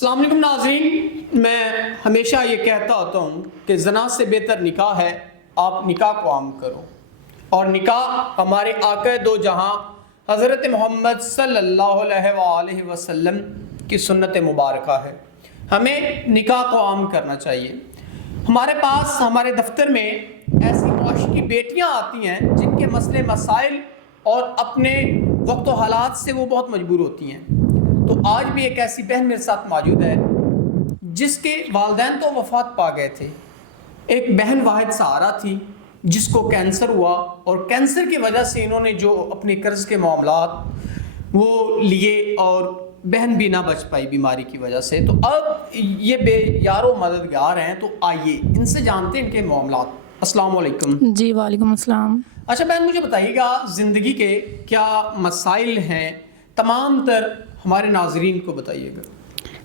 السلام علیکم ناظرین، میں ہمیشہ یہ کہتا ہوتا ہوں کہ زنا سے بہتر نکاح ہے، آپ نکاح کو عام کرو، اور نکاح ہمارے آقا دو جہاں حضرت محمد صلی اللہ علیہ وآلہ وسلم کی سنت مبارکہ ہے۔ ہمیں نکاح کو عام کرنا چاہیے۔ ہمارے پاس ہمارے دفتر میں ایسی معاشرے کی بیٹیاں آتی ہیں جن کے مسئلے مسائل اور اپنے وقت و حالات سے وہ بہت مجبور ہوتی ہیں۔ تو آج بھی ایک ایسی بہن میرے ساتھ موجود ہے جس کے والدین تو وفات پا گئے تھے، ایک بہن واحد سہارا تھی جس کو کینسر ہوا، اور کینسر کی وجہ سے انہوں نے جو اپنے قرض کے معاملات وہ لیے اور بہن بھی نہ بچ پائی بیماری کی وجہ سے۔ تو اب یہ بے یار و مددگار ہیں، تو آئیے ان سے جانتے ہیں ان کے معاملات۔ السلام علیکم۔ جی وعلیکم السلام۔ اچھا بہن، مجھے بتائیے گا زندگی کے کیا مسائل ہیں، تمام تر ہمارے ناظرین کو بتائیے گا۔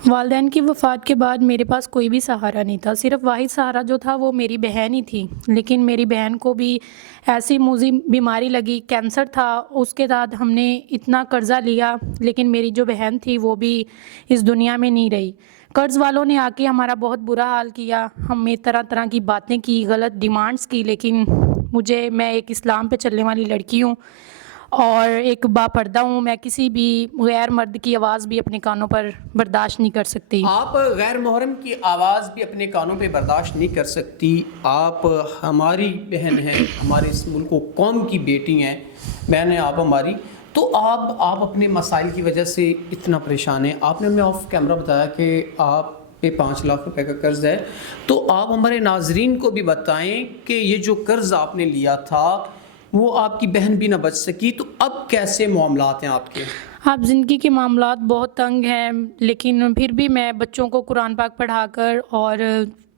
والدین کی وفات کے بعد میرے پاس کوئی بھی سہارا نہیں تھا، صرف واحد سہارا جو تھا وہ میری بہن ہی تھی، لیکن میری بہن کو بھی ایسی موذی بیماری لگی، کینسر تھا، اس کے بعد ہم نے اتنا قرضہ لیا، لیکن میری جو بہن تھی وہ بھی اس دنیا میں نہیں رہی۔ قرض والوں نے آ کے ہمارا بہت برا حال کیا، ہمیں طرح طرح کی باتیں کی، غلط ڈیمانڈز کی، لیکن میں ایک اسلام پہ چلنے والی لڑکی ہوں اور ایک باپردہ ہوں، میں کسی بھی غیر مرد کی آواز بھی اپنے کانوں پر برداشت نہیں کر سکتی۔ آپ غیر محرم کی آواز بھی اپنے کانوں پہ برداشت نہیں کر سکتی۔ آپ ہماری بہن ہیں، ہمارے اس ملک و قوم کی بیٹی ہیں، بہن ہیں آپ ہماری، تو آپ اپنے مسائل کی وجہ سے اتنا پریشان ہیں۔ آپ نے ہمیں آف کیمرہ بتایا کہ آپ پہ 5 لاکھ روپے کا قرض ہے، تو آپ ہمارے ناظرین کو بھی بتائیں کہ یہ جو قرض آپ نے لیا تھا وہ آپ کی بہن بھی نہ بچ سکی، تو اب کیسے معاملات ہیں آپ کے؟ آپ زندگی کے معاملات بہت تنگ ہیں، لیکن پھر بھی میں بچوں کو قرآن پاک پڑھا کر اور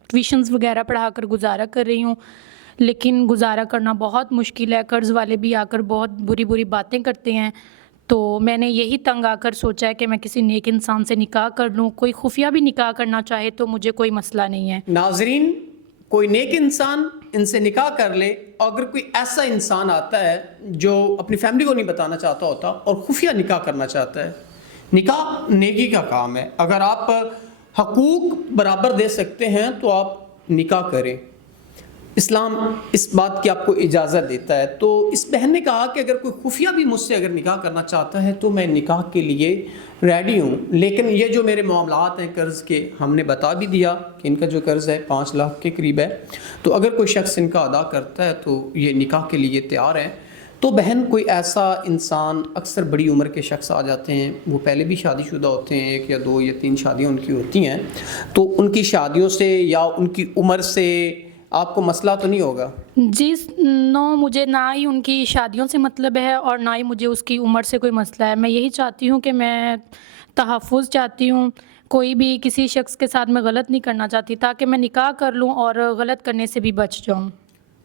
ٹیوشنز وغیرہ پڑھا کر گزارا کر رہی ہوں، لیکن گزارا کرنا بہت مشکل ہے۔ قرض والے بھی آ کر بہت بری بری باتیں کرتے ہیں، تو میں نے یہی تنگ آ کر سوچا ہے کہ میں کسی نیک انسان سے نکاح کر لوں۔ کوئی خفیہ بھی نکاح کرنا چاہے تو مجھے کوئی مسئلہ نہیں ہے۔ ناظرین، کوئی نیک انسان ان سے نکاح کر لے، اگر کوئی ایسا انسان آتا ہے جو اپنی فیملی کو نہیں بتانا چاہتا ہوتا اور خفیہ نکاح کرنا چاہتا ہے، نکاح نیکی کا کام ہے۔ اگر آپ حقوق برابر دے سکتے ہیں تو آپ نکاح کریں، اسلام اس بات کی آپ کو اجازت دیتا ہے۔ تو اس بہن نے کہا کہ اگر کوئی خفیہ بھی مجھ سے اگر نکاح کرنا چاہتا ہے تو میں نکاح کے لیے ریڈی ہوں، لیکن یہ جو میرے معاملات ہیں قرض کے، ہم نے بتا بھی دیا کہ ان کا جو قرض ہے 5 لاکھ کے قریب ہے، تو اگر کوئی شخص ان کا ادا کرتا ہے تو یہ نکاح کے لیے تیار ہے۔ تو بہن، کوئی ایسا انسان، اکثر بڑی عمر کے شخص آ جاتے ہیں، وہ پہلے بھی شادی شدہ ہوتے ہیں، 1 یا 2 یا 3 شادیاں ان کی ہوتی ہیں، تو ان کی شادیوں سے یا ان کی عمر سے آپ کو مسئلہ تو نہیں ہوگا؟ جی نو، مجھے نہ ہی ان کی شادیوں سے مطلب ہے اور نہ ہی مجھے اس کی عمر سے کوئی مسئلہ ہے۔ میں یہی چاہتی ہوں کہ میں تحفظ چاہتی ہوں، کوئی بھی کسی شخص کے ساتھ میں غلط نہیں کرنا چاہتی، تاکہ میں نکاح کر لوں اور غلط کرنے سے بھی بچ جاؤں۔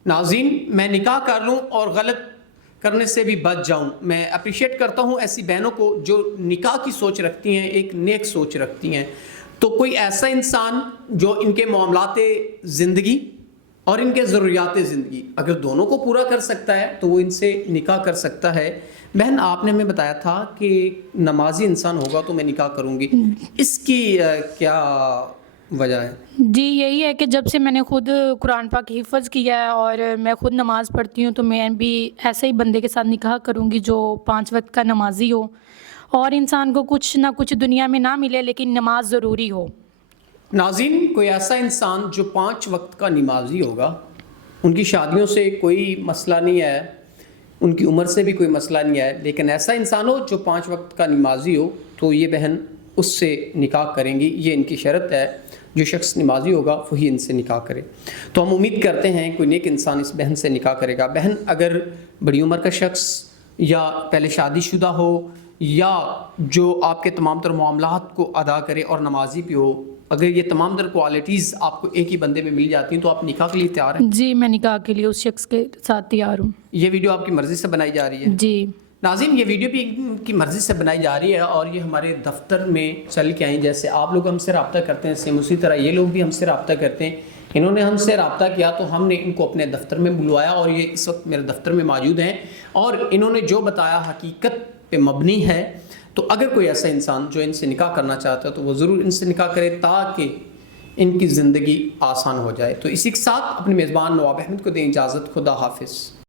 ناظرین، میں نکاح کر لوں اور غلط کرنے سے بھی بچ جاؤں۔ میں اپریشیٹ کرتا ہوں ایسی بہنوں کو جو نکاح کی سوچ رکھتی ہیں، ایک نیک سوچ رکھتی ہیں۔ تو کوئی ایسا انسان جو ان کے معاملات زندگی اور ان کے ضروریات زندگی اگر دونوں کو پورا کر سکتا ہے تو وہ ان سے نکاح کر سکتا ہے۔ بہن، آپ نے ہمیں بتایا تھا کہ نمازی انسان ہوگا تو میں نکاح کروں گی، اس کی کیا وجہ ہے؟ جی یہی ہے کہ جب سے میں نے خود قرآن پاک حفظ کیا ہے اور میں خود نماز پڑھتی ہوں، تو میں بھی ایسے ہی بندے کے ساتھ نکاح کروں گی جو 5 وقت کا نمازی ہو، اور انسان کو کچھ نہ کچھ دنیا میں نہ ملے لیکن نماز ضروری ہو۔ ناظرین، کوئی ایسا انسان جو 5 وقت کا نمازی ہوگا، ان کی شادیوں سے کوئی مسئلہ نہیں ہے، ان کی عمر سے بھی کوئی مسئلہ نہیں ہے، لیکن ایسا انسان ہو جو 5 وقت کا نمازی ہو تو یہ بہن اس سے نکاح کریں گی، یہ ان کی شرط ہے۔ جو شخص نمازی ہوگا وہی ان سے نکاح کرے۔ تو ہم امید کرتے ہیں کوئی نیک انسان اس بہن سے نکاح کرے گا۔ بہن، اگر بڑی عمر کا شخص یا پہلے شادی شدہ ہو یا جو آپ کے تمام تر معاملات کو ادا کرے اور نمازی بھی ہو، اگر یہ تمام تر کوالٹیز آپ کو ایک ہی بندے میں مل جاتی ہیں تو آپ نکاح کے لیے تیار ہیں؟ جی میں نکاح کے لیے اس شخص کے ساتھ تیار ہوں۔ یہ ویڈیو آپ کی مرضی سے بنائی جا رہی ہے؟ جی ناظرین، یہ ویڈیو بھی ان کی مرضی سے بنائی جا رہی ہے اور یہ ہمارے دفتر میں چل کے آئیں۔ جیسے آپ لوگ ہم سے رابطہ کرتے ہیں، سیم اسی طرح یہ لوگ بھی ہم سے رابطہ کرتے ہیں۔ انہوں نے ہم سے رابطہ کیا تو ہم نے ان کو اپنے دفتر میں بلوایا اور یہ اس وقت میرے دفتر میں موجود ہیں، اور انہوں نے جو بتایا حقیقت پہ مبنی ہے، تو اگر کوئی ایسا انسان جو ان سے نکاح کرنا چاہتا ہے تو وہ ضرور ان سے نکاح کرے تاکہ ان کی زندگی آسان ہو جائے. تو اسی کے ساتھ اپنے میزبان نواب احمد کو دیں اجازت. خدا حافظ.